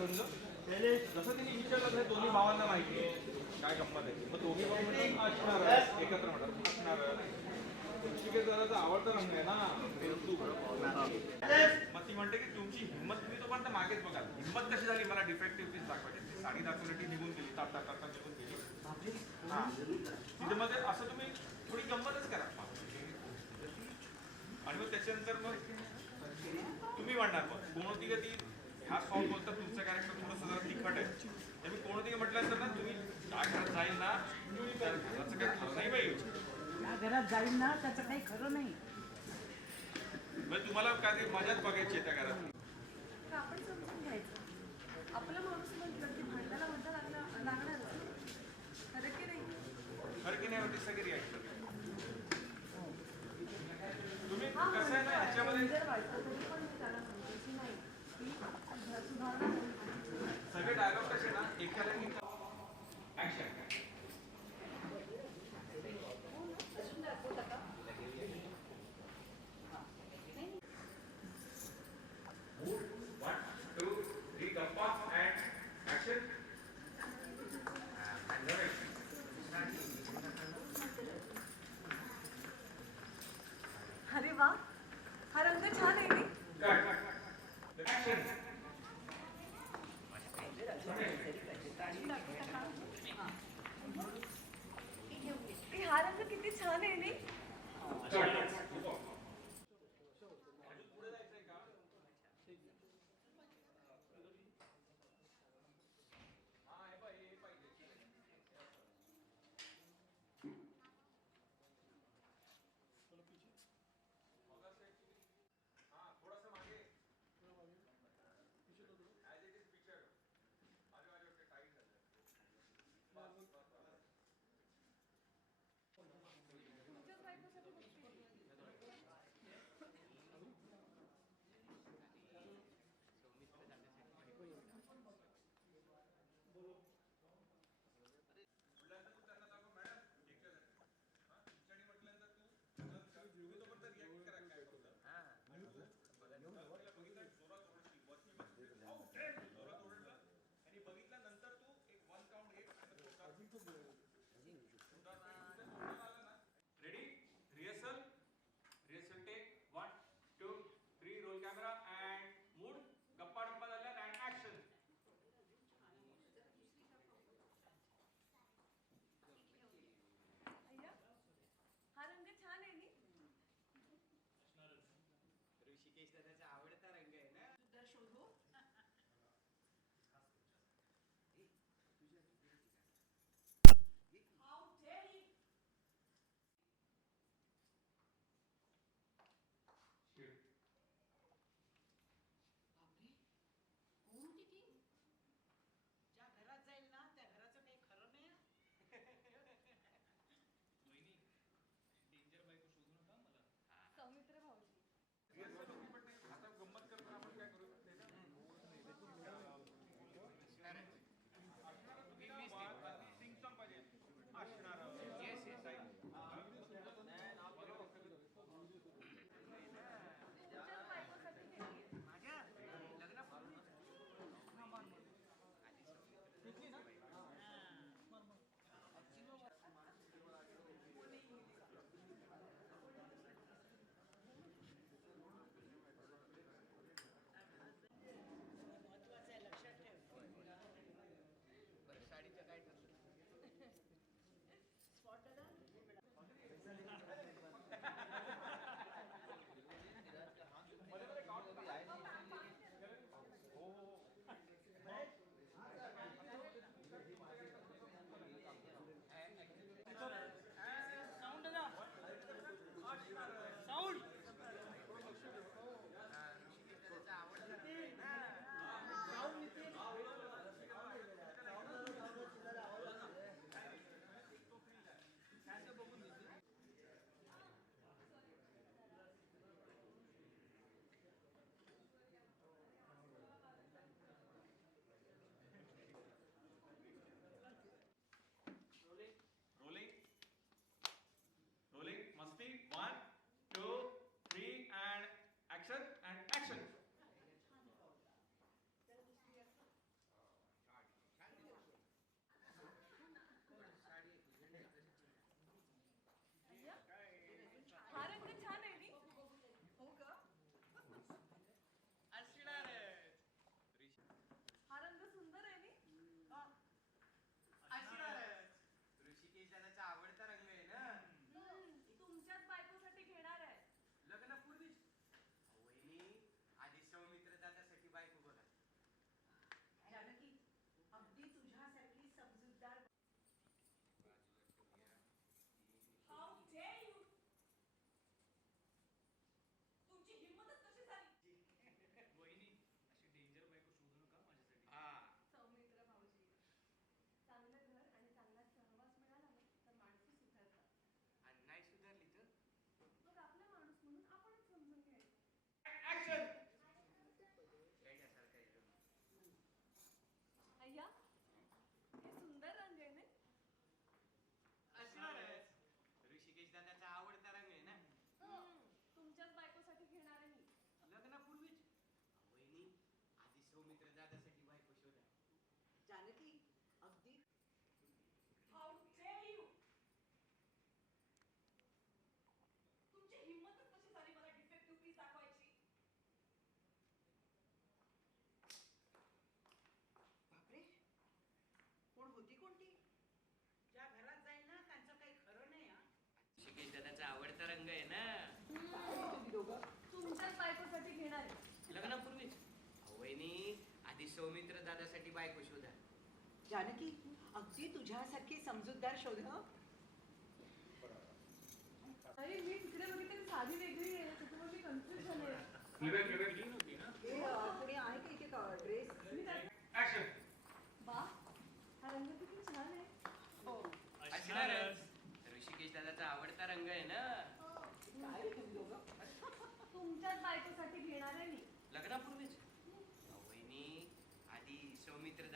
समजा जसं त्यांनी विचारलं हे दोन्ही भावांना माहिती आहे. काय गंमत आहे मग दोन्ही भाऊ म्हणजे असणार एकत्र म्हणतात असणार. ऋषिकेश दादाचा आवडता रंग आहे ना. तू मग ती म्हणते की तुमची हिंमत तुम्ही तोपर्यंत मागेच बघाल हिंमत कशी झाली? मला डिफेक्टिव्ह पीस दाखवायची. ती साडी दाखवली ती निघून गेली. ताट ताट निघून गेली. हां. तिथे मध्ये असं तुम्ही थोडी गंमतच करा. आणि मग त्याच्यानंतर मग तुम्ही म्हणणार मग कोण होती का ती ह्या सॉन्ग बोलतात तुमचं कॅरेक्टर थोडंसं जरा तिखट आहे. तर मी कोणती म्हटल्यानंतर ना तुम्ही करत जाईल ना तर त्याचं काही खरं नाही बाई. घरात जाईल ना त्याचं काही खरं नाही. म्हणजे तुम्हाला काय मजाच बघायची आहे त्या घरात तर आपण समजून घ्यायचं आपलं माणूस म्हटलं की भांडायला म्हणता लागणार लागणारच खरं की नाही खरं की नाही होती सगळी रिॲक्ट तुम्ही कसं आहे ना ह्याच्यामध्ये जर वाटतं तरी पण मी त्याला म्हणते की नाही की सुधारणा झाली पाहिजे. सगळे डायलॉग कसे ना एखाद्याने action One, two, three, gappa and action. And narration. अरे वा हा रंग छान आहे नी Cut. Action. ए, हा रंग किती छान बायको शोधा. जानकी अगदी तुझ्यासारखी समजूतदार शोध. अरे मी तिकडे बघितली साधी वेगळी आहे त्याच्यामुळे मी कन्फ्युज झाले. क्लिअर क्लिअर क्लीन होती ना हे अं, कुणी आहे का इथे का ड्रेस ऍक्शन बा हा रंग किती छान आहे हो असणारच ऋषिकेश दादाचा आवडता रंग आहे ना काय रे तुम्ही दोघं तुमच्याच बायकोसाठी घेणार आहे मी लग्नापूर्वीच अहो, वहिनी आधी सौमित्र दादासाठी बायको शोधा थ्री ऍक्शन अय्या रंग छान आहे मी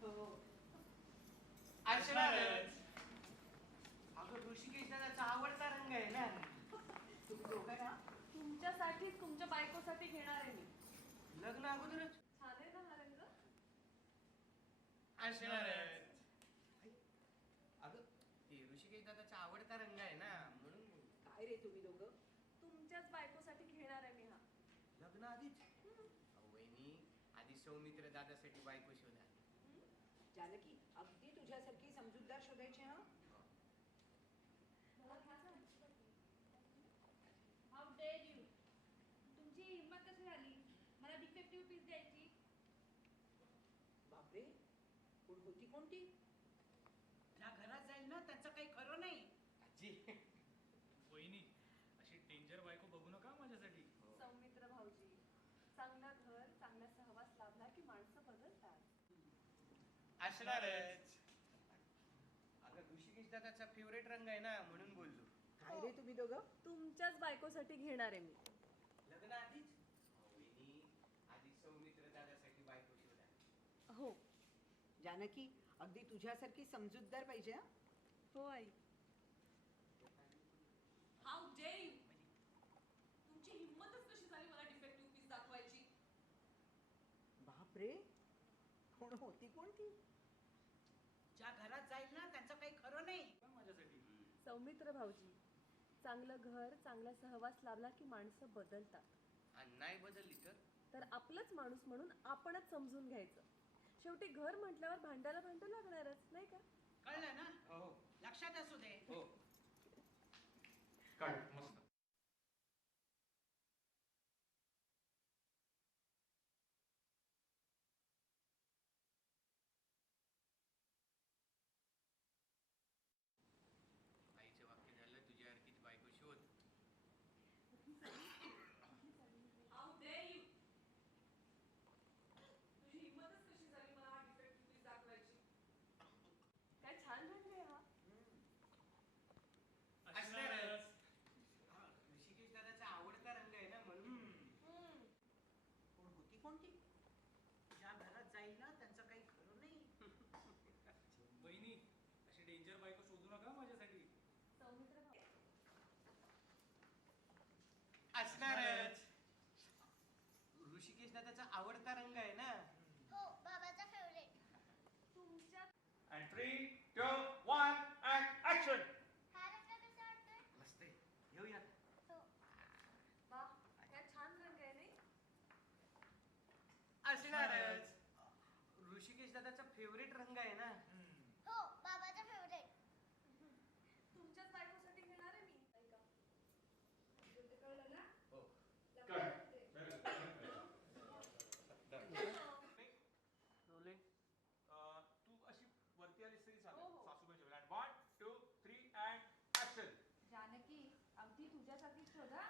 हो. असणारच अगं ऋषिकेश दादाचा आवडता रंग आहे ना. तुम्ही दोघं ना तुमच्यासाठीच तुमच्या बायकोसाठी घेणार आहे मी. लग्न अगोदरच. छान आहे ना हा रंग. असणारच अगं ते ऋषिकेश दादाचा आवडता रंग आहे ना म्हणून काय रे तुम्ही दोघं? तुमच्याच बायकोसाठी घेणार हा लग्न आधीच. अहो, वहिनी आधी सौमित्र दादासाठी बायको शोधा. जानकी अगदी तुझ्यासारखी समजूतदार शोधायची हा? मला घ्या ना. हाऊ डेअर यू तुमची हिंमत कशी झाली? मला डिफेक्टिव्ह पीस द्यायची. बापरे कोण होती कोणती? ज्या घरात जाईल ना त्याचं काही खरं नाही. आजी वहिनी अशी डेंजर बायको बघू नका माझ्यासाठी सौमित्र भाऊजी चांगलं घर चांगला सहवास लाभला की माणसं बदलतात असणारच अगं ऋषिकेश दादाचा फेवरेट रंग आहे ना म्हणून बोललो. काय रे तुम्ही दोघं? तुमच्याच बायकोसाठी घेणार आहे मी. लग्न आधीच? वहिनी आधी सौमित्र दादासाठी बायको शोधा. हो. जानकी अगदी तुझ्यासारखी समजूतदार पाहिजे हा? हो आई. हाऊ यू तुमची हिंमतच कशी झाली मला डिफेक्टिव्ह पीस दाखवायची? बापरे. कोण होती कोणती? ज्या घरात जाईल ना त्याचं काही खरं नाही. पण माझ्यासाठी. सौमित्र भाऊजी चांगलं घर चांगला सहवास लाभला की माणसं बदलतात. आणि नाही बदलली तर? तर आपलंच माणूस म्हणून आपणच समजून घ्यायचं. शेवटी घर म्हटल्यावर भांड्याला भांडं लागणारच नाही का? कळलं ना? हो. लक्षात असू दे. हो. काढ मस्त आईचं वाक्य झालं तुझ्यासारखीच बायको शोध हाऊ डेअर यू तुझी हिंमतच कशी झाली मला हा डिफेक्टिव्ह पीस दाखवायची काय छान रंग आहे हा असणारच हा, ऋषिकेश दादाचा आवडता रंग आहे ना म्हणून कोण होती कोणती ज्या घरात जाईल ना त्याचं काही खरं नाही वहिनी अशी डेंजर बायको शोधू नका माझ्यासाठी सौमित्र भाऊ असणारच ऋषिकेश दादाचा आवडता रंग आहे ना? हो बाबाचा फेवरेट तुमच्या and three two one and action हा रंग कसा वाटतोय मस्त आहे. घेऊया हो. वा काय छान रंग आहे नाही? असणारच ऋषिकेश दादाचा फेवरेट रंग आहे ना? अगदी तुझ्यासाठीच शोधा.